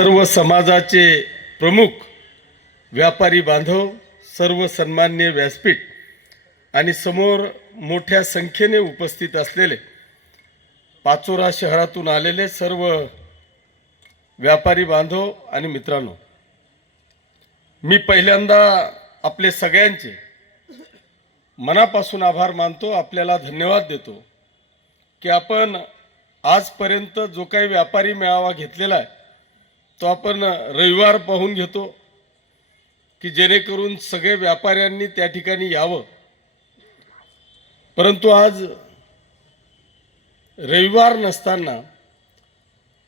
सर्व समाजाचे प्रमुख व्यापारी बांधव सर्व सन्मान्य व्यासपीठ आणि समोर मोठ्या संख्येने उपस्थित असलेले पाचोरा शहरातून आलेले सर्व व्यापारी बांधव आणि मित्रांनो मी पहिल्यांदा आपले सगळ्यांचे मनापासून आभार मानतो आपल्याला धन्यवाद देतो की आपण आजपर्यंत जो काही व्यापारी मेळावा घेतलेला आहे तो आपण रविवार पाहून घेतो की जेणेकरून सगळे व्यापाऱ्यांनी त्या ठिकाणी यावं. परंतु आज रविवार नसताना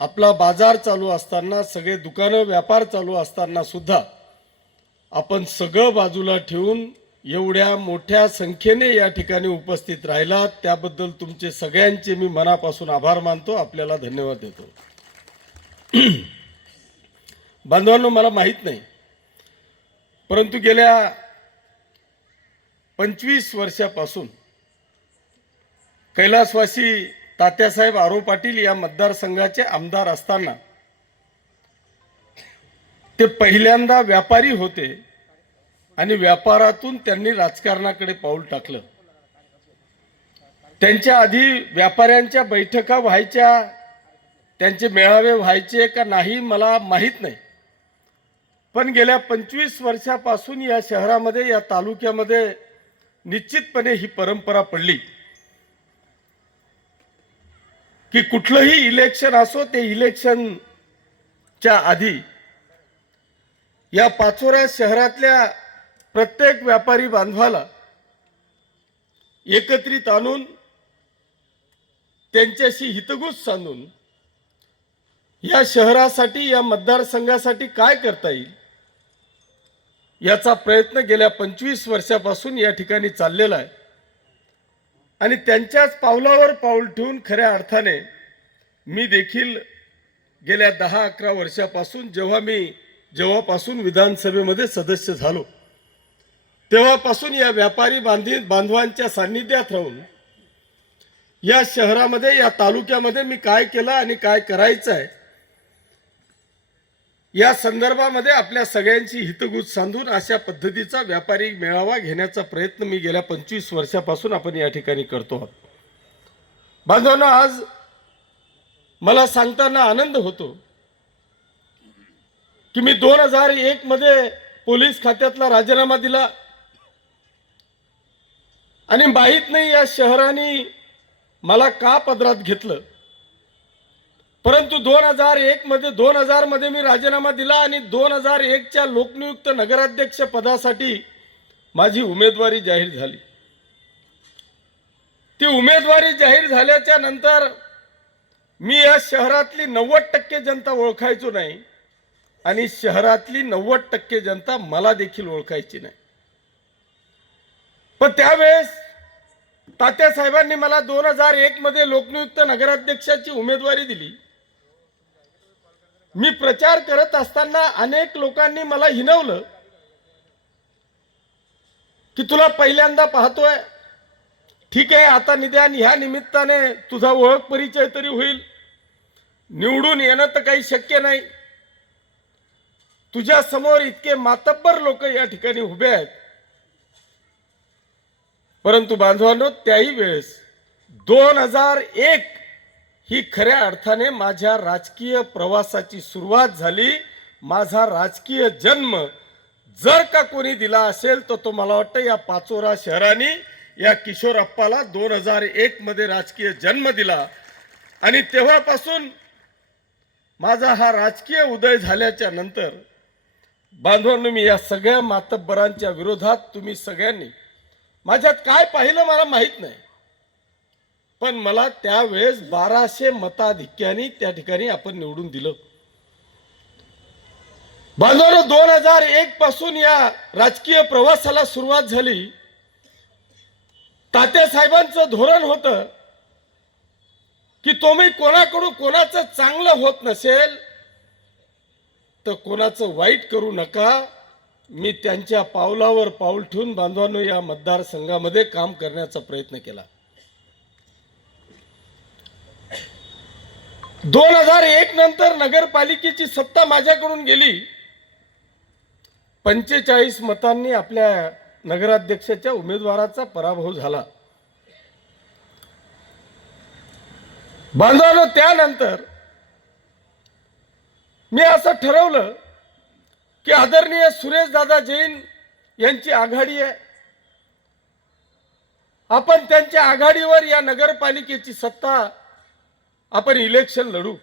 आपला बाजार चालू असताना सगळे दुकानं व्यापार चालू असताना सुद्धा आपण सगळं बाजूला ठेवून एवढ्या मोठ्या संख्येने या ठिकाणी उपस्थित राहिलात त्याबद्दल तुमचे सगळ्यांचे मी मनापासून आभार मानतो. आपल्याला धन्यवाद देतो. बांधवांनो मला माहीत नाही. परंतु गेल्या पंचवीस वर्षापासून कैलासवासी तात्यासाहेब आरो पाटील या मतदारसंघाचे आमदार असताना ते पहिल्यांदा व्यापारी होते आणि व्यापारातून त्यांनी राजकारणाकडे पाऊल टाकलं. त्यांच्या आधी व्यापाऱ्यांच्या बैठका व्हायच्या त्यांचे मेळावे व्हायचे का नाही मला माहीत नाही. पण गेल्या पंचवीस वर्षापासून या शहरामध्ये या तालुक्यामध्ये निश्चितपणे ही परंपरा पडली. की कुठलंही इलेक्शन असो ते इलेक्शनच्या आधी या पाचोऱ्या शहरातल्या प्रत्येक व्यापारी बांधवाला एकत्रित आणून त्यांच्याशी हितगुज सांधून या शहरासाठी या मतदारसंघासाठी काय करता येईल? याचा प्रयत्न गेल्या पंचवीस वर्षापासून या ठिकाणी चाललेला आहे. आणि त्यांच्याच पावलावर पाऊल ठेवून खऱ्या अर्थाने मी देखील गेल्या दहा अकरा वर्षापासून जेव्हा मी जेव्हापासून विधानसभेमध्ये सदस्य झालो तेव्हापासून या व्यापारी बांधी बांधवांच्या सान्निध्यात राहून या शहरामध्ये या तालुक्यामध्ये मी काय केलं आणि काय करायचं आहे या संदर्भामध्ये आपल्या सगळ्यांची हितगुज सांधून अशा पद्धतीचा व्यापारी मेळावा घेण्याचा प्रयत्न मी गेल्या पंचवीस वर्षापासून आपण या ठिकाणी करतो आहोत. बांधवांना आज मला सांगताना आनंद होतो की मी दोन हजार एक मध्ये पोलीस खात्यातला राजीनामा दिला. आणि माहीत नाही या शहराने मला का पदरात घेतलं? परंतु दोन हजार एक मध्ये दोन हजारमध्ये मी राजीनामा दिला आणि दोन हजार एकच्या लोकनियुक्त नगराध्यक्ष पदासाठी माझी उमेदवारी जाहीर झाली. ती उमेदवारी जाहीर झाल्याच्यानंतर मी या शहरातली नव्वद टक्के जनता ओळखायचो नाही आणि शहरातली नव्वद टक्के जनता मला देखील ओळखायची नाही. पण त्यावेळेस तात्यासाहेबांनी मला दोन हजार एक मध्ये लोकनियुक्त नगराध्यक्षाची उमेदवारी दिली. मी प्रचार करत असताना अनेक लोकांनी मला हिनवलं की तुला पहिल्यांदा पाहतोय. ठीक आहे आता निदान ह्या निमित्ताने तुझा ओळख परिचय तरी होईल. निवडून येणं तर काही शक्य नाही. तुझ्या समोर इतके मातब्बर लोक या ठिकाणी उभे आहेत. परंतु बांधवांनो त्याही वेळेस दोन हजार एक ही खऱ्या अर्थाने माझ्या राजकीय प्रवासाची सुरुवात झाली. माझा राजकीय जन्म जर का कोणी दिला असेल तर तो मला वाटतं या पाचोरा शहराने या किशोरप्पाला दोन हजार एकमध्ये राजकीय जन्म दिला. आणि तेव्हापासून माझा हा राजकीय उदय झाल्याच्यानंतर बांधवांनो मी या सगळ्या मातब्बरांच्या विरोधात तुम्ही सगळ्यांनी माझ्यात काय पाहिलं मला माहीत नाही. पण मला त्यावेळेस बाराशे मताधिक्याने त्या ठिकाणी आपण निवडून दिलं. बांधवांनो दोन हजार एक पासून या राजकीय प्रवासाला सुरुवात झाली. तात्यासाहेबांचं धोरण होतं की तुम्ही कोणाकडून कोणाचं चांगलं होत नसेल तर कोणाचं वाईट करू नका. मी त्यांच्या पावलावर पाऊल ठेवून बांधवांनो या मतदारसंघामध्ये काम करण्याचा प्रयत्न केला. दोन हजार एक नंतर नगरपालिकेची सत्ता माझ्याकडून गेली. पंचेचाळीस मतांनी आपल्या नगराध्यक्षाच्या उमेदवाराचा पराभव झाला. बांधवानं त्यानंतर मी असं ठरवलं की आदरणीय सुरेश दादा जैन यांची आघाडी आहे. आपण त्यांच्या आघाडीवर या नगरपालिकेची सत्ता आपण इलेक्शन लढू.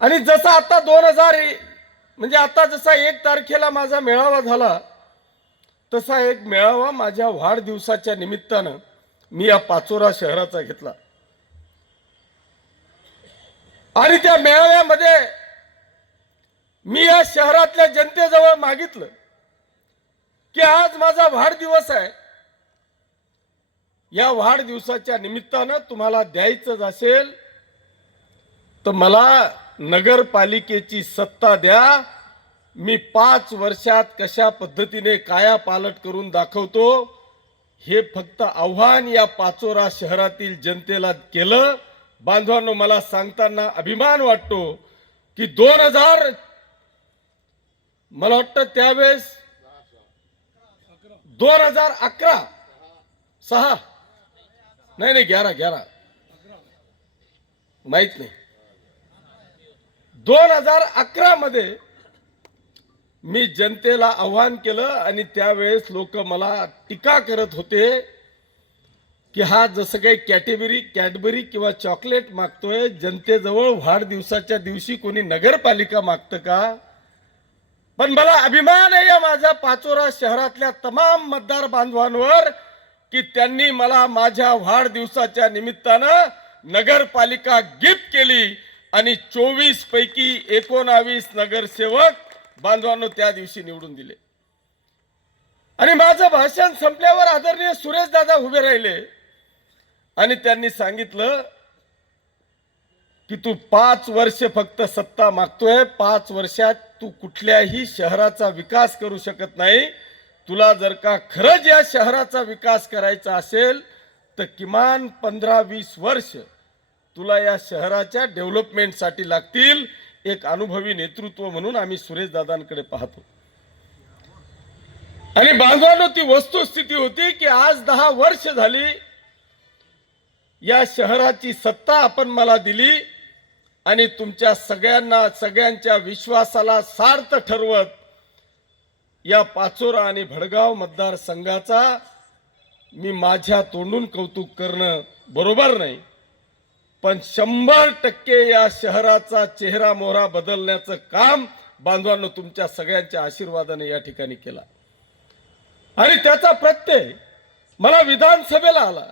आणि जसा आता दोन हजार म्हणजे आता जसा एक तारखेला माझा मेळावा झाला तसा एक मेळावा माझ्या वाढदिवसाच्या निमित्तानं मी या पाचोरा शहराचा घेतला. आणि त्या मेळाव्यामध्ये मी या शहरातल्या जनतेजवळ मागितलं की आज माझा वाढदिवस आहे. या वाढदिवसाच्या निमित्तानं तुम्हाला द्यायचंच असेल तर मला नगरपालिकेची सत्ता द्या. मी पाच वर्षात कशा पद्धतीने काया पालट करून दाखवतो हे फक्त आव्हान या पाचोरा शहरातील जनतेला केलं. बांधवांनो मला सांगताना अभिमान वाटतो की दोन हजार मला वाटतं त्यावेळेस दोन हजार अकरा सहा नाही नाही ग्यारा ग्यारा. माहीत नाही. दोन हजार अकरा मध्ये मी जनतेला आव्हान केलं आणि त्यावेळेस लोक मला टीका करत होते की हा जसं काही कॅटेबरी कॅडबरी किंवा चॉकलेट मागतोय जनतेजवळ वाढदिवसाच्या दिवशी कोणी नगरपालिका मागतं का? पण मला अभिमान आहे या माझा पाचोरा शहरातल्या तमाम मतदार बांधवांवर की त्यांनी मला माझ्या वाढदिवसाच्या निमित्तानं नगरपालिका गिफ्ट केली आणि चोवीस पैकी एकोणावीस नगरसेवक बांधवांनो त्या दिवशी निवडून दिले. आणि माझं भाषण संपल्यावर आदरणीय सुरेश दादा उभे राहिले आणि त्यांनी सांगितलं की तू पाच वर्ष फक्त सत्ता मागतोय पाच वर्षात तू कुठल्याही शहराचा विकास करू शकत नाही तुला जर का खरंच या शहराचा विकास करायचा असेल तर किमान पंधरा वीस वर्ष तुला या शहराच्या डेव्हलपमेंटसाठी लागतील. एक अनुभवी नेतृत्व म्हणून आम्ही सुरेश दादांकडे पाहतो. आणि बांधवांनो ती वस्तुस्थिती होती की आज दहा वर्ष झाली या शहराची सत्ता आपण मला दिली आणि तुमच्या सगळ्यांना सगळ्यांच्या विश्वासाला सार्थ ठरवत या पाचोरा आणि भडगाव मतदारसंघाचा मी माझ्या तोंडून कौतुक करणं बरोबर नाही पण शंभर टक्के या शहराचा चेहरा मोहरा बदलण्याचं काम बांधवांनो तुमच्या सगळ्यांच्या आशीर्वादाने या ठिकाणी केला. आणि त्याचा प्रत्यय मला विधानसभेला आला.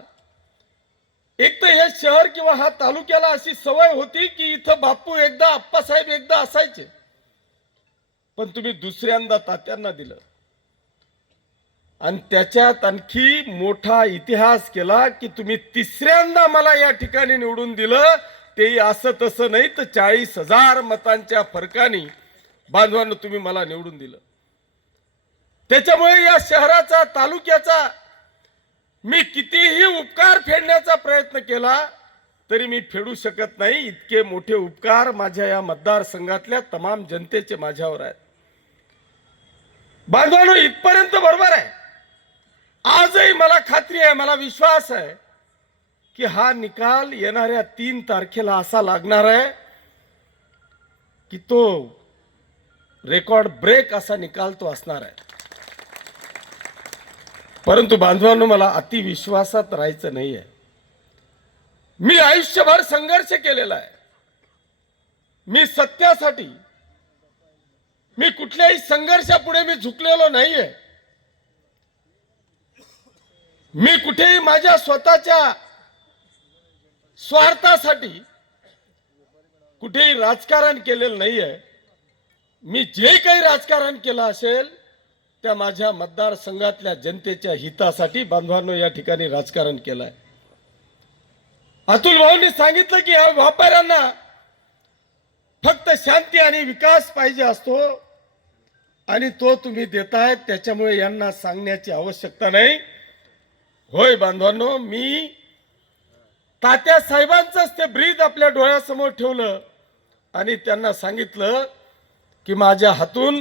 एक तर हे शहर किंवा हा तालुक्याला अशी सवय होती की इथं बापू एकदा आप्पासाहेब एकदा असायचे. पण तुम्ही दुसऱ्यांदा तात्यांना दिलं. आणि त्याच्यात आणखी मोठा इतिहास केला की तुम्ही तिसऱ्यांदा मला या ठिकाणी निवडून दिलं. तेही असं तसं नाही तर चाळीस हजार मतांच्या फरकाने बांधवांना तुम्ही मला निवडून दिलं. त्याच्यामुळे या शहराचा तालुक्याचा मी कितीही उपकार फेडण्याचा प्रयत्न केला तरी मी फेडू शकत नाही. इतके मोठे उपकार माझ्या या मतदारसंघातल्या तमाम जनतेचे माझ्यावर आहेत. बांधवानो इथपर्यंत बरोबर आहे. आजही मला खात्री आहे मला विश्वास आहे की हा निकाल येणाऱ्या तीन तारखेला असा लागणार आहे की तो रेकॉर्ड ब्रेक असा निकाल तो असणार आहे. परंतु बांधवांनो मला अतिविश्वासात राहायचं नाही आहे मी आयुष्यभर संघर्ष केलेला आहे. मी सत्यासाठी मी कुठल्याही संघर्षापुढे मी झुकलेलो नाहीये. मी कुठेही माझ्या स्वतःच्या स्वार्थासाठी कुठेही राजकारण केलेलं नाहीये. मी जे काही राजकारण केलं असेल त्या माझ्या मतदारसंघातल्या जनतेच्या हितासाठी बांधवांनो या ठिकाणी राजकारण केलंय. अतुल भाऊंनी सांगितलं की या व्यापाऱ्यांना फक्त शांती आणि विकास पाहिजे असतो. आणि तो तुम्ही देताय त्याच्यामुळे यांना सांगण्याची आवश्यकता नाही. होय बांधवांनो मी तात्या साहेबांचंच ते ब्रीद आपल्या डोळ्यासमोर ठेवलं आणि त्यांना सांगितलं की माझ्या हातून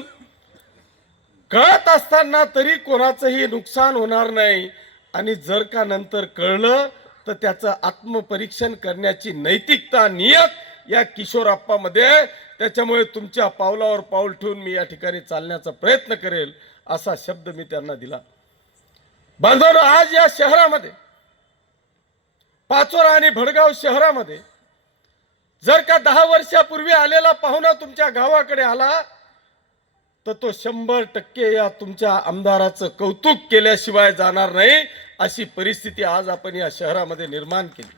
कळत असताना तरी कोणाचंही नुकसान होणार नाही. आणि जर का नंतर कळलं तर त्याचं आत्मपरीक्षण करण्याची नैतिकता नियत या किशोर आप्पामध्ये. त्याच्यामुळे तुमच्या पावलावर पाऊल ठेवून मी या ठिकाणी चालण्याचा प्रयत्न करेल असा शब्द मी त्यांना दिला. बांधवांनो आज या शहरामध्ये पाचोरा आणि भडगाव शहरामध्ये जर का दहा वर्षापूर्वी आलेला पाहुणा तुमच्या गावाकडे आला तर तो शंभर टक्के या तुमच्या आमदाराचं कौतुक केल्याशिवाय जाणार नाही अशी परिस्थिती आज आपण या शहरामध्ये निर्माण केली.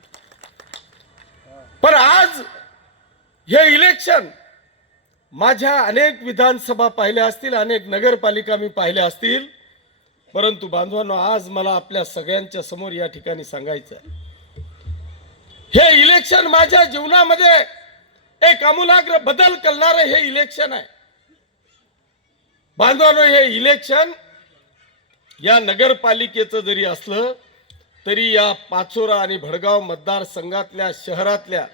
पण आज हे इलेक्शन माझ्या अनेक विधानसभा पाहिल्या असतील अनेक नगरपालिका मी पाहिल्या असतील. परंतु बांधवांनो आज मला आपल्या सगळ्यांच्या समोर या ठिकाणी सांगायचं आहे हे इलेक्शन माझ्या जीवनामध्ये एक आमूलाग्र बदल करणारं हे इलेक्शन आहे. बांधवांनो हे इलेक्शन या नगरपालिकेचं जरी असलं तरी या पाचोरा आणि भडगाव मतदारसंघातल्या शहरातल्या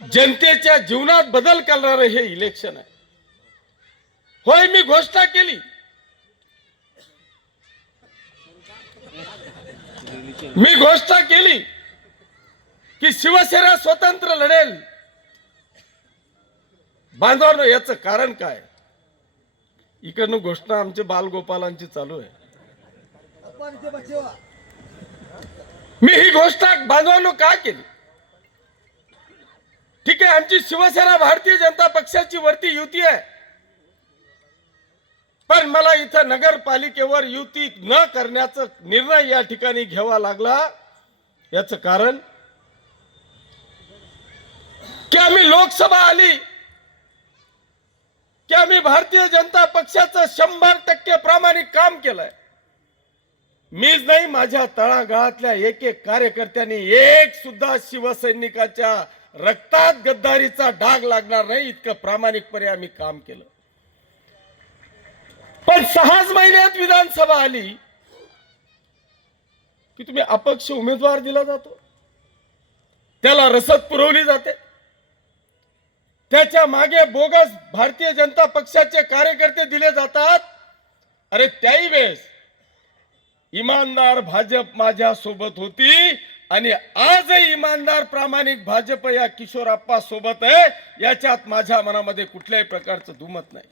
जनतेच्या जीवनात बदल करणारं हे इलेक्शन आहे. होय मी घोषणा केली. मी घोषणा केली की शिवसेना स्वतंत्र लढेल. बांधवांनो याचं कारण काय? इकडनं घोषणा आमचे बालगोपालांची चालू आहे. मी ही घोषणा बांधवांनो का केली? ठीक आहे आमची शिवसेना भारतीय जनता पक्षाची वरती युती आहे. पण मला इथं नगरपालिकेवर युती न करण्याचा निर्णय या ठिकाणी घ्यावा लागला याचं कारण की आम्ही लोकसभा आली की आम्ही भारतीय जनता पक्षाचं शंभर टक्के प्रामाणिक काम केलंय. मीच नाही माझ्या तळागाळातल्या एक एक कार्यकर्त्यांनी एक सुद्धा शिवसैनिकाच्या रक्तात गद्दारीचा डाग लागणार नाही इतकं प्रामाणिकपणे आम्ही काम केलं. पण सहाच महिन्यात विधानसभा आली की तुम्ही अपक्ष उमेदवार दिला जातो. त्याला रसद पुरवली जाते. त्याच्यामागे बोगस भारतीय जनता पक्षाचे कार्यकर्ते दिले जातात. अरे त्याही वेळेस इमानदार भाजप माझ्या सोबत होती. आणि आजही इमानदार प्रामाणिक भाजप या किशोरप्पा सोबत आहे. याच्यात माझ्या मनामध्ये कुठल्याही प्रकारचं दुमत नाही.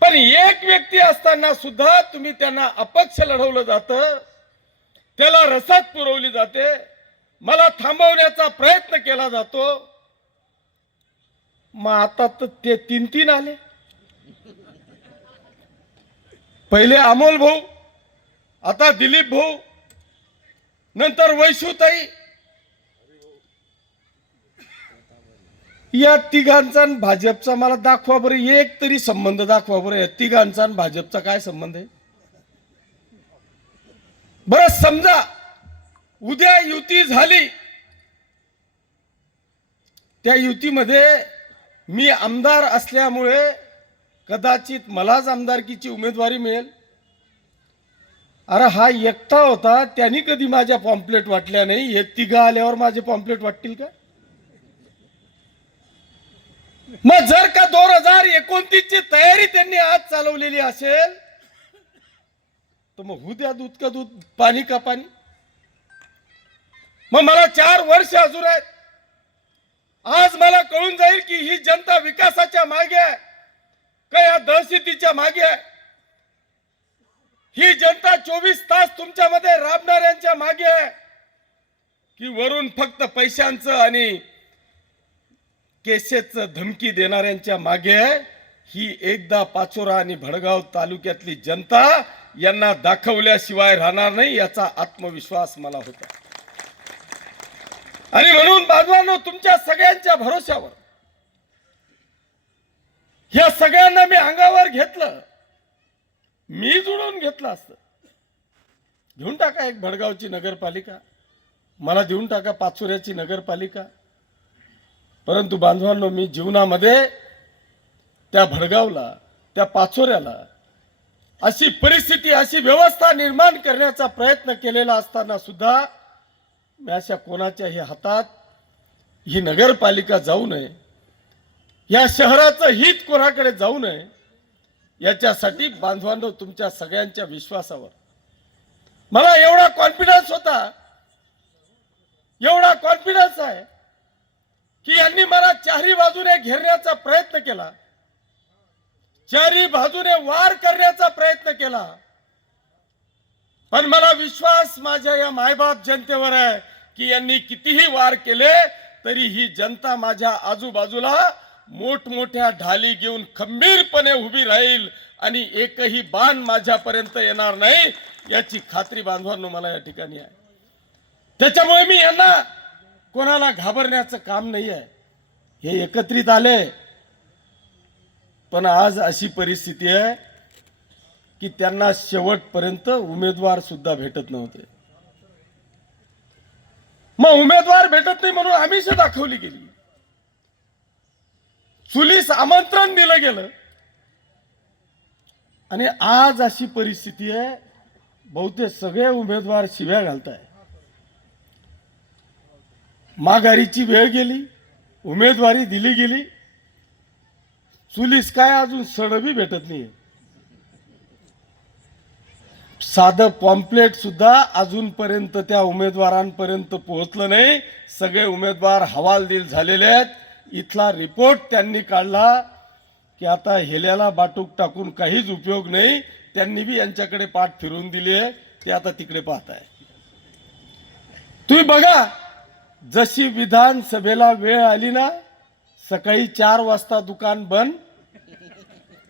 पण एक व्यक्ती असताना सुद्धा तुम्ही त्यांना अपक्ष लढवलं जातं. त्याला रसद पुरवली जाते. मला थांबवण्याचा प्रयत्न केला जातो. मग आता तर ते तीन तीन आले. पहिले अमोल भाऊ आता दिलीप भाऊ नंतर वैशुताई. या तिघांचा आणि भाजपचा मला दाखवा बरं एक तरी संबंध दाखवा बरं. या तिघांचा आणि भाजपचा काय संबंध आहे? बरं समजा उद्या युती झाली. त्या युतीमध्ये मी आमदार असल्यामुळे कदाचित मलाच आमदारकीची उमेदवारी मिळेल. अरे हा एकटा होता त्यांनी कधी माझ्या पॉम्पलेट वाटल्या नाही? हे तिघं आल्यावर माझे पॉम्पलेट वाटतील का? मग जर का दोन हजार एकोणतीस ची तयारी त्यांनी आज चालवलेली असेल तर मग होऊ द्या दूध का दूध पाणी का पाणी? मग मला चार वर्ष अजून आहेत. आज मला कळून जाईल की ही जनता विकासाच्या मागे आहे का या दहशतीच्या मागे आहे? ही जनता चोवीस तास तुमच्यामध्ये राबणाऱ्यांच्या मागे आहे. की वरून फक्त पैशांचं आणि केसेचं धमकी देणाऱ्यांच्या मागे ही एकदा पाचोरा आणि भडगाव तालुक्यातली जनता यांना दाखवल्याशिवाय राहणार नाही याचा आत्मविश्वास मला होता. आणि म्हणून बांधवांनो तुमच्या सगळ्यांच्या भरोश्यावर या सगळ्यांना मी अंगावर घेतलं. मी जुळवून घेतलं असतं. घेऊन टाका एक भडगावची नगरपालिका. मला देऊन टाका पाचोऱ्याची नगरपालिका. परंतु बांधवांनो मी जीवनामध्ये त्या भडगावला त्या पाचोऱ्याला अशी परिस्थिती अशी व्यवस्था निर्माण करण्याचा प्रयत्न केलेला असताना सुद्धा मी अशा कोणाच्याही हातात ही नगरपालिका जाऊ नये या शहराचं हित कोणाकडे जाऊ नये याच्यासाठी बांधवांनो तुमच्या सगळ्यांच्या विश्वासावर. मला एवढा कॉन्फिडन्स होता एवढा कॉन्फिडन्स आहे की यांनी मला चारी बाजूने घेरण्याचा प्रयत्न केला. चारी बाजूने वार करण्याचा प्रयत्न केला. पण मला विश्वास माझ्या या मायबाप जनतेवर आहे की यांनी कितीही वार केले तरी ही जनता माझ्या आजूबाजूला मोठमोठ्या ढाली घेऊन खंबीरपणे उभी राहील आणि एकही बाण माझ्यापर्यंत येणार नाही याची खात्री बांधवांनो मला या ठिकाणी आहे. त्याच्यामुळे मी यांना कोणाला घाबरण्याचं काम नाही आहे. हे एकत्रित आले. पण आज अशी परिस्थिती आहे की त्यांना शेवटपर्यंत उमेदवार सुद्धा भेटत नव्हते. मग उमेदवार भेटत नाही म्हणून आमिष दाखवली गेली. चुलीस आमंत्रण दिलं गेलं. आणि आज अशी परिस्थिती आहे बहुतेक सगळे उमेदवार शिव्या घालताय. माघारीची वेळ गेली उमेदवारी दिली गेली. चुलीस काय अजून सडबी भेटत नाही साधं पॉम्पलेट सुद्धा अजूनपर्यंत त्या उमेदवारांपर्यंत पोहोचलं नाही. सगळे उमेदवार हवालदिल झालेले आहेत. इथला रिपोर्ट त्यांनी काढला की आता हेल्याला बाटूक टाकून काहीच उपयोग नाही. त्यांनी बी यांच्याकडे पाठ फिरवून दिली आहे. ते आता तिकडे पाहत आहे तुम्ही बघा जशी विधानसभेला वेळ आली ना सकाळी चार वाजता दुकान बंद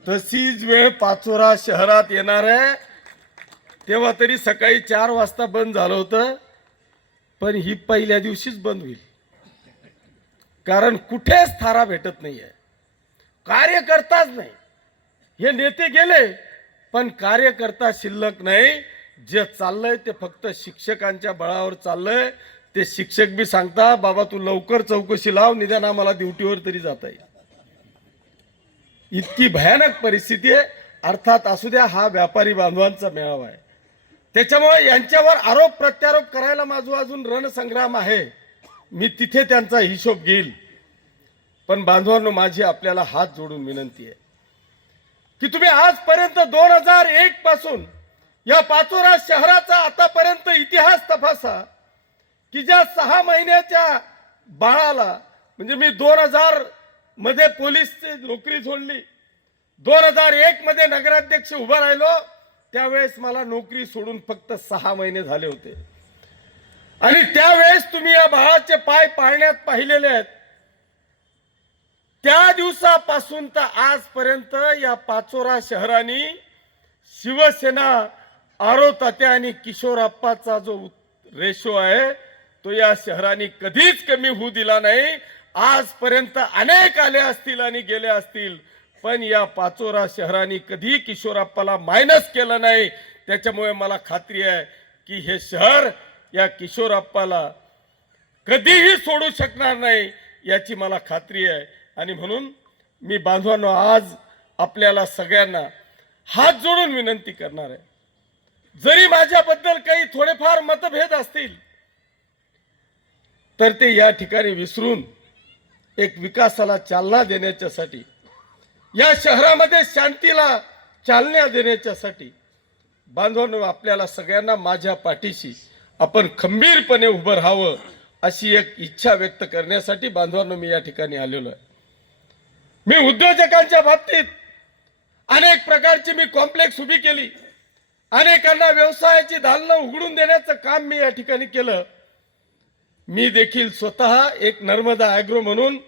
तशीच वेळ पाचोरा शहरात येणार आहे. तेव्हा तरी सकाळी चार वाजता बंद झालं होतं पण ही पहिल्या दिवशीच बंद होईल. कारण कुठेच थारा भेटत नाही आहे कार्यकर्ताच नाही. हे नेते गेले पण कार्यकर्ता शिल्लक नाही. जे चाललंय ते फक्त शिक्षकांच्या बळावर चाललंय. ते शिक्षक बी सांगता बाबा तू लवकर चौकशी लाव निदान आम्हाला ड्युटीवर तरी जाता येईल. इतकी भयानक परिस्थिती आहे. अर्थात असू द्या हा व्यापारी बांधवांचा मेळावा आहे. त्याच्यामुळे यांच्यावर आरोप प्रत्यारोप करायला माझं अजून रणसंग्राम आहे. मी तिथे त्यांचा हिशोब घेईल. पण बांधवांनो माझी आपल्याला हात जोडून विनंती आहे की तुम्ही आजपर्यंत दोन हजार एक पासून या पाचोरा शहराचा आतापर्यंत इतिहास तपासा की ज्या सहा महिन्याच्या बाळाला म्हणजे मी दोन हजारमध्ये पोलीसची नोकरी सोडली दोन हजार एक मध्ये नगराध्यक्ष उभा राहिलो त्यावेळेस मला नोकरी सोडून फक्त सहा महिने झाले होते. आणि त्यावेळेस तुम्ही या बाळाचे पाय पाळण्यात पाहिलेले आहेत. त्या दिवसापासून तर आजपर्यंत या पाचोरा शहराने शिवसेना आरो तात्या आणि किशोरप्पाचा जो रेशो आहे तो या शहराने कधीच कमी होऊ दिला नाही. आजपर्यंत अनेक आले असतील आणि गेले असतील पण या पाचोरा शहराने कधी किशोरप्पाला मायनस केलं नाही. त्याच्यामुळे मला खात्री आहे की हे शहर या किशोर आप्पाला कधीही सोडू शकणार नाही याची मला खात्री आहे. आणि म्हणून मी बांधवांनो आज आपल्याला सगळ्यांना हात जोडून विनंती करणार आहे. जरी माझ्याबद्दल काही थोडेफार मतभेद असतील तर ते या ठिकाणी विसरून एक विकासाला चालना देण्याच्यासाठी या शहरामध्ये शांतीला चालना देण्याच्यासाठी बांधवांनो आपल्याला सगळ्यांना माझ्या पाठीशी आपण खंबीरपणे उभं राहावं अशी एक इच्छा व्यक्त करण्यासाठी बांधवांनो मी या ठिकाणी आलेलो आहे. मी उद्योजकांच्या बाबतीत अनेक प्रकारची मी कॉम्प्लेक्स उभी केली. अनेकांना व्यवसायाची दालनं उघडून देण्याचं काम मी या ठिकाणी केलं. मी देखील स्वतः एक नर्मदा ॲग्रो म्हणून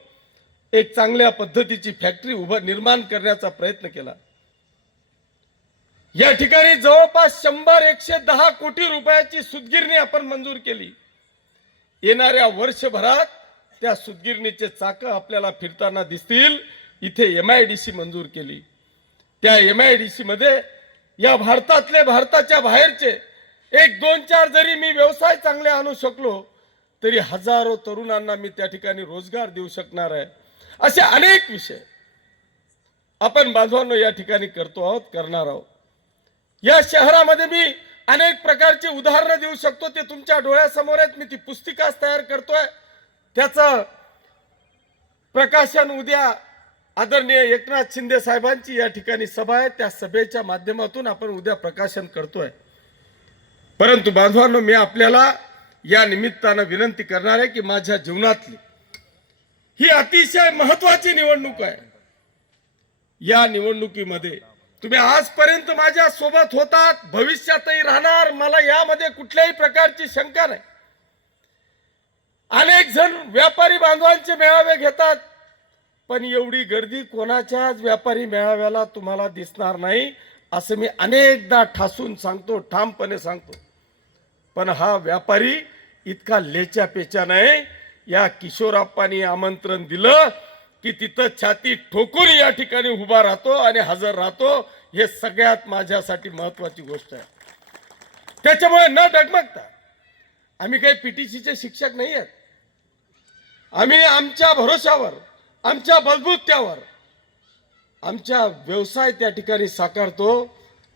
एक चांगल्या पद्धतीची फॅक्टरी उभं निर्माण करण्याचा प्रयत्न केला. या ठिकाणी जवळपास शंभर एकशे दहा कोटी रुपयाची सुदगिरणी आपण मंजूर केली. येणाऱ्या वर्षभरात त्या सुदगिरणीचे चाक आपल्याला फिरताना दिसतील. इथे एम आय डी सी मंजूर केली. त्या एम आय डी सी मध्ये या भारतातले भारताच्या बाहेरचे एक दोन चार जरी मी व्यवसाय चांगले आणू शकलो तरी हजारो तरुणांना मी त्या ठिकाणी रोजगार देऊ शकणार आहे. असे अनेक विषय आपण बांधवांनो या ठिकाणी करतो आहोत करणार आहोत. या शहरामध्ये मी अनेक प्रकारची उदाहरणं देऊ शकतो. ते तुमच्या डोळ्यासमोर आहेत. मी ती पुस्तिकाच तयार करतोय. त्याचं प्रकाशन उद्या आदरणीय एकनाथ शिंदे साहेबांची या ठिकाणी सभा आहे. त्या सभेच्या माध्यमातून आपण उद्या प्रकाशन करतोय. परंतु बांधवांनो मी आपल्याला या निमित्तानं विनंती करणार आहे की माझ्या जीवनातली ही अतिशय महत्वाची निवडणूक आहे. या निवडणुकीमध्ये तुम्ही आजपर्यंत माझ्या सोबत होतात भविष्यातही राहणार मला यामध्ये कुठल्याही प्रकारची शंका नाही. अनेक जण व्यापारी बांधवांचे मेळावे घेतात पण एवढी गर्दी कोणाच्याच व्यापारी मेळाव्याला तुम्हाला दिसणार नाही असं मी अनेकदा ठासून सांगतो ठामपणे सांगतो. पण हा व्यापारी इतका लेच्या पेच्या नाही या किशोराप्पानी आमंत्रण दिलं की तिथं छाती ठोकून या ठिकाणी उभा राहतो आणि हजर राहतो हे सगळ्यात माझ्यासाठी महत्वाची गोष्ट आहे. त्याच्यामुळे न डगमगता आम्ही काही पीटीसीचे शिक्षक नाही आहेत आम्ही आमच्या भरोशावर आमच्या बलबुत्यावर आमच्या व्यवसाय त्या ठिकाणी साकारतो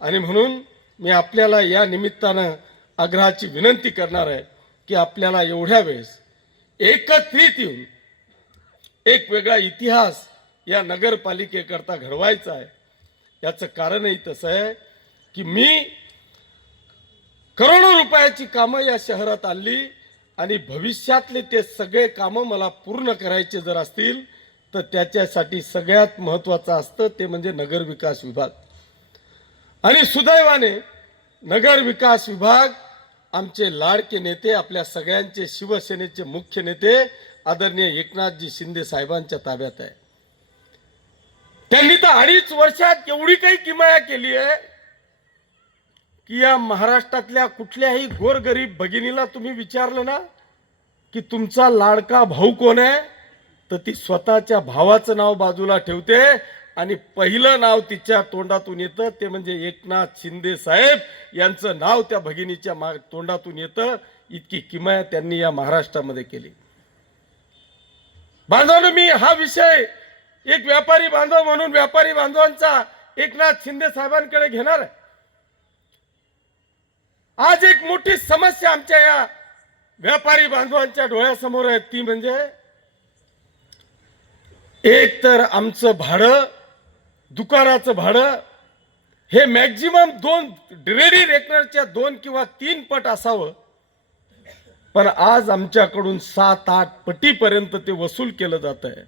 आणि म्हणून मी आपल्याला या निमित्तानं आग्रहाची विनंती करणार आहे की आपल्याला एवढ्या वेळेस एकत्रित येऊन एक वेगळा इतिहास या नगरपालिकेकरता घडवायचा आहे. याचं कारणही तसं आहे की मी करोडो रुपयाची कामं या शहरात आणली आणि भविष्यातले ते सगळे कामं मला पूर्ण करायचे जर असतील तर त्याच्यासाठी सगळ्यात महत्त्वाचं असतं ते म्हणजे नगर विकास विभाग. आणि सुदैवाने नगर विकास विभाग आमचे लाडके नेते आपल्या सगळ्यांचे शिवसेनेचे मुख्य नेते आदरणीय एकनाथजी शिंदे साहेबांच्या ताब्यात आहे. त्यांनी तर अडीच वर्षात एवढी काही किमाया केली आहे की या महाराष्ट्रातल्या कुठल्याही गोरगरीब भगिनीला तुम्ही विचारलं ना की तुमचा लाडका भाऊ कोण आहे तर ती स्वतःच्या भावाचं नाव बाजूला ठेवते आणि पहिलं नाव तिच्या तोंडातून येतं. ते म्हणजे एकनाथ शिंदे साहेब यांचं नाव त्या भगिनीच्या मा तोंडातून येतं. इतकी किमया त्यांनी या महाराष्ट्रामध्ये केली. बांधवांनो मी हा विषय. एक व्यापारी बांधव म्हणून व्यापारी बांधवांचा एकनाथ शिंदे साहेबांकडे घेणार. आहे आज एक मोठी समस्या आमच्या या व्यापारी बांधवांच्या डोळ्यासमोर आहे. ती म्हणजे एक तर आमचं भाडं दुकानाचं भाडं हे मॅक्झिमम दोन रेडी रेकनरच्या दोन किंवा तीन पट असावं. पण आज आमच्याकडून सात आठ पटीपर्यंत ते वसूल केलं जात आहे.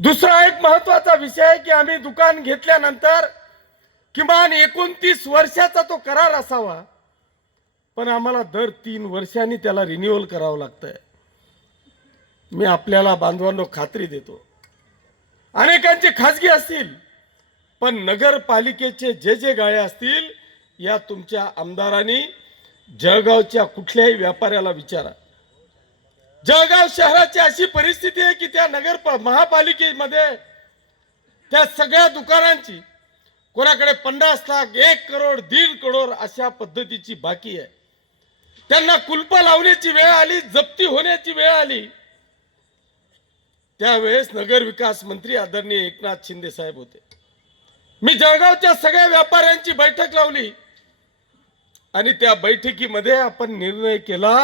दुसरा एक महत्त्वाचा विषय आहे की आम्ही दुकान घेतल्यानंतर किमान एकोणतीस वर्षाचा तो करार असावा पण आम्हाला दर तीन वर्षांनी त्याला रिन्युअल करावं लागतंय. मी आपल्याला बांधवांनो खात्री देतो. अनेकांचे खाजगी असतील पण नगरपालिकेचे जे जे गाळे असतील या तुमच्या आमदारांनी जळगावच्या कुठल्याही व्यापाऱ्याला विचारा. जळगाव शहराची अशी परिस्थिती आहे की त्या नगर महापालिकेमध्ये त्या सगळ्या दुकानांची कोणाकडे पन्नास लाख एक करोड दीड करोड अशा पद्धतीची बाकी आहे. त्यांना कुलप लावण्याची वेळ आली जप्ती होण्याची वेळ आली. त्यावेळेस नगर विकास मंत्री आदरणीय एकनाथ शिंदे साहेब होते. मी जळगावच्या सगळ्या व्यापाऱ्यांची बैठक लावली. आणि त्या बैठकीमध्ये आपण निर्णय केला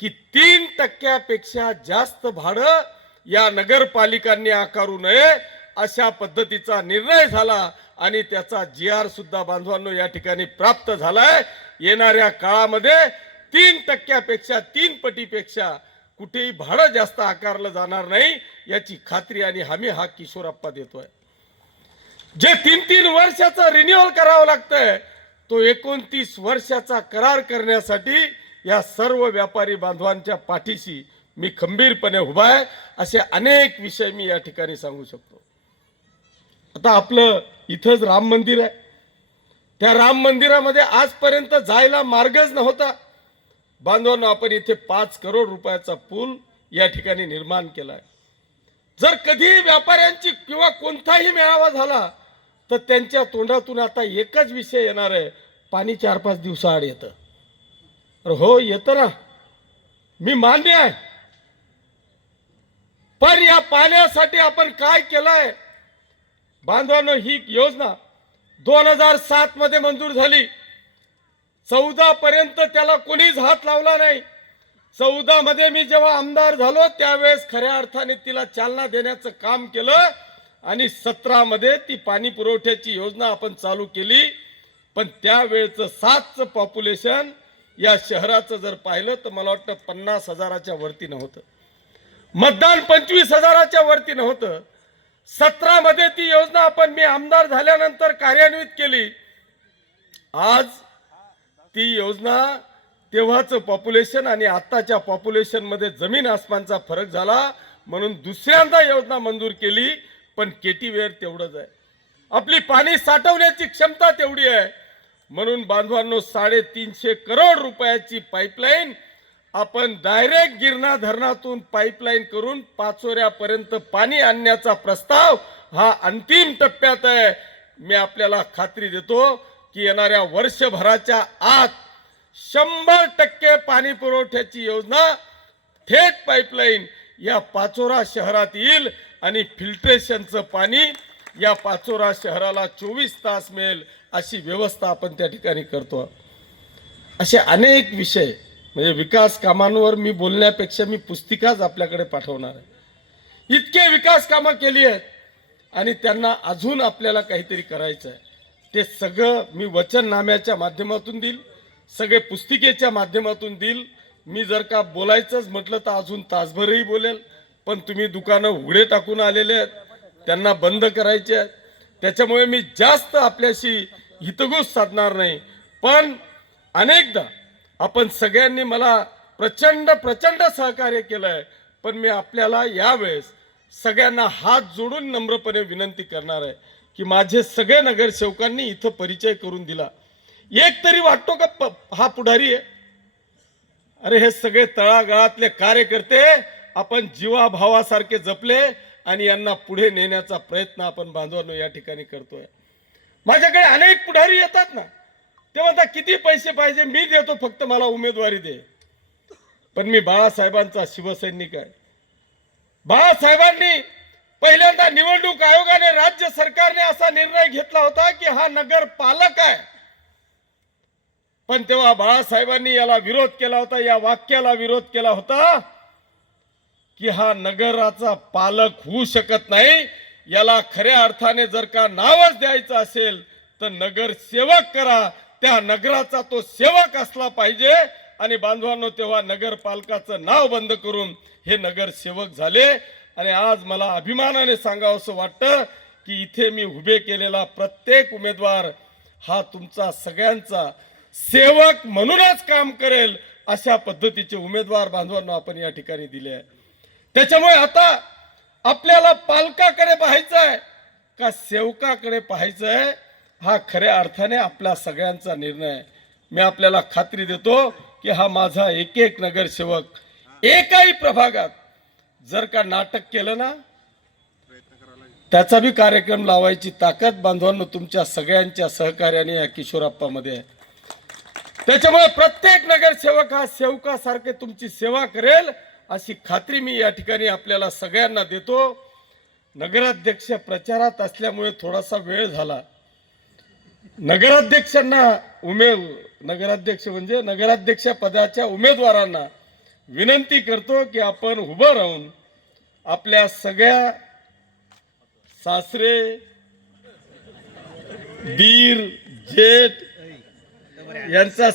की तीन टक्क्यापेक्षा जास्त भाडं या नगरपालिकांनी आकारू नये अशा पद्धतीचा निर्णय झाला आणि त्याचा जी आर सुद्धा बांधवांनो या ठिकाणी प्राप्त झालाय. येणाऱ्या काळामध्ये तीन टक्क्यापेक्षा तीन पटीपेक्षा कुठेही भाडं जास्त आकारलं जाणार नाही याची खात्री आणि हमी हा किशोरप्पा देतोय. जे तीन तीन वर्षाचं रिन्युअल करावं लागतंय तो एकोणतीस वर्षाचा करार करण्यासाठी या सर्व व्यापारी बांधवांच्या पाठीशी मी खंबीरपणे उभा आहे. असे अनेक विषय मी या ठिकाणी सांगू शकतो. आता आपलं इथंच राम मंदिर आहे. त्या राम मंदिरामध्ये आजपर्यंत जायला मार्गच नव्हता. बांधवांना आपण इथे पाच करोड रुपयाचा पूल या ठिकाणी निर्माण केला आहे. जर कधी व्यापाऱ्यांची किंवा कोणताही मेळावा झाला तर त्यांच्या तोंडातून आता एकच विषय येणार आहे. पाणी चार पाच दिवसाआड येतं. अरे हो येतं ना. मी मान्य आहे. पण या पाण्यासाठी आपण काय केलंय? बांधवांनो ही योजना. दोन हजार सात मध्ये मंजूर झाली. चौदा पर्यंत त्याला कोणीच हात लावला नाही. चौदा मध्ये मी जेव्हा आमदार झालो त्यावेळेस खऱ्या अर्थाने तिला चालना देण्याचं काम केलं. आणि सतरामध्ये ती पाणी पुरवठ्याची योजना आपण चालू केली. पण त्यावेळेचं सातचं पॉप्युलेशन या शहराचं जर पाहिलं तर मला वाटतं पन्नास हजाराच्या वरती नव्हतं. मतदान पंचवीस हजाराच्या वरती नव्हतं. सतरामध्ये ती योजना आपण मी आमदार झाल्यानंतर कार्यान्वित केली. आज ती योजना तेव्हाचं पॉप्युलेशन आणि आत्ताच्या पॉप्युलेशनमध्ये जमीन आसमानचा फरक झाला. म्हणून दुसऱ्यांदा योजना मंजूर केली. पण केटीवेअर तेवढंच आहे. आपली पाणी साठवण्याची क्षमता तेवढी आहे. म्हणून बांधवांनो साडेतीनशे करोड रुपयाची पाईपलाईन आपण डायरेक्ट गिरणा धरणातून पाईपलाईन करून पाचोऱ्यापर्यंत पाणी आणण्याचा प्रस्ताव हा अंतिम टप्प्यात आहे. मी आपल्याला खात्री देतो की येणाऱ्या वर्षभराच्या आत शंभर टक्के पाणी पुरवठ्याची योजना थेट पाईपलाईन या पाचोरा शहरात येईल. आणि फिल्ट्रेशनचं पाणी या पाचोरा शहराला चोवीस तास मिळेल अशी व्यवस्था आपण त्या ठिकाणी करतो. असे अनेक विषय म्हणजे विकास कामांवर मी बोलण्यापेक्षा मी पुस्तिकाच आपल्याकडे पाठवणार आहे. इतके विकास कामं केली आहेत आणि त्यांना अजून आपल्याला काहीतरी करायचं आहे. ते सगळं मी वचननाम्याच्या माध्यमातून देईल सगळे पुस्तिकेच्या माध्यमातून देईल. मी जर का बोलायचंच म्हटलं तर अजून तासभरही बोलेल. पण तुम्ही दुकानं उघडे टाकून आलेले आहेत. त्यांना बंद करायचे आहेत. त्याच्यामुळे मी जास्त आपल्याशी हितगुज साधणार नाही. पण अनेकदा आपण सगळ्यांनी मला प्रचंड प्रचंड सहकार्य केलं आहे पण मी आपल्याला यावेळेस सगळ्यांना हात जोडून नम्रपणे विनंती करणार आहे की माझे सगळे नगरसेवकांनी इथं परिचय करून दिला. एक तरी वाटतो का प- हा पुढारी आहे? अरे हे सगळे तळागाळातले कार्यकर्ते आपण जीवाभावासारखे जपले आणि यांना पुढे नेण्याचा प्रयत्न आपण बांधवांनो या ठिकाणी करतोय. माझ्याकडे अनेक पुढारी येतात ना ते म्हणतात किती पैसे पाहिजे? मी देतो फक्त मला उमेदवारी दे. पण मी बाळासाहेबांचा शिवसैनिक आहे. बाळासाहेबांनी पहिल्यांदा निवडणूक आयोगाने राज्य सरकारने असा निर्णय घेतला होता की हा नगर पालक आहे. पण तेव्हा बाळासाहेबांनी याला विरोध केला होता या वाक्याला विरोध केला होता. की हा नगराचा पालक होऊ शकत नाही याला खऱ्या अर्थाने जर का नावच द्यायचं असेल तर नगरसेवक करा. त्या नगराचा तो सेवक असला पाहिजे. आणि बांधवांनो तेव्हा नगरपालकाचं नाव बंद करून हे नगरसेवक झाले. आणि आज मला अभिमानाने सांगावं असं वाटतं की इथे मी उभे केलेला प्रत्येक उमेदवार हा तुमचा सगळ्यांचा सेवक म्हणूनच काम करेल अशा पद्धतीचे उमेदवार बांधवांना आपण या ठिकाणी दिले आहे. त्याच्यामुळे आता आपल्याला पालकाकडे पाहायचं आहे का सेवकाकडे पाहायचं आहे हा खऱ्या अर्थाने आपल्या सगळ्यांचा निर्णय. मी आपल्याला खात्री देतो की हा माझा एक एक नगरसेवक एकाही प्रभागात जर का नाटक केलं ना त्याचा बी कार्यक्रम लावायची ताकद बांधवांनो तुमच्या सगळ्यांच्या सहकार्याने या किशोरप्पामध्ये. आहे त्याच्यामुळे प्रत्येक नगरसेवक हा सेवकासारखे तुमची सेवा करेल. अशी खात्री मी या ठिकाणी आपल्याला सगळ्यांना देतो. नगराध्यक्ष प्रचारात असल्यामुळे थोडासा वेळ झाला. नगराध्यक्षांना उमे नगराध्यक्ष म्हणजे नगराध्यक्ष पदाच्या उमेदवारांना विनंती करतो की आपण उभं राहून आपल्या सगळ्या सासरे दीर जेठ यांचा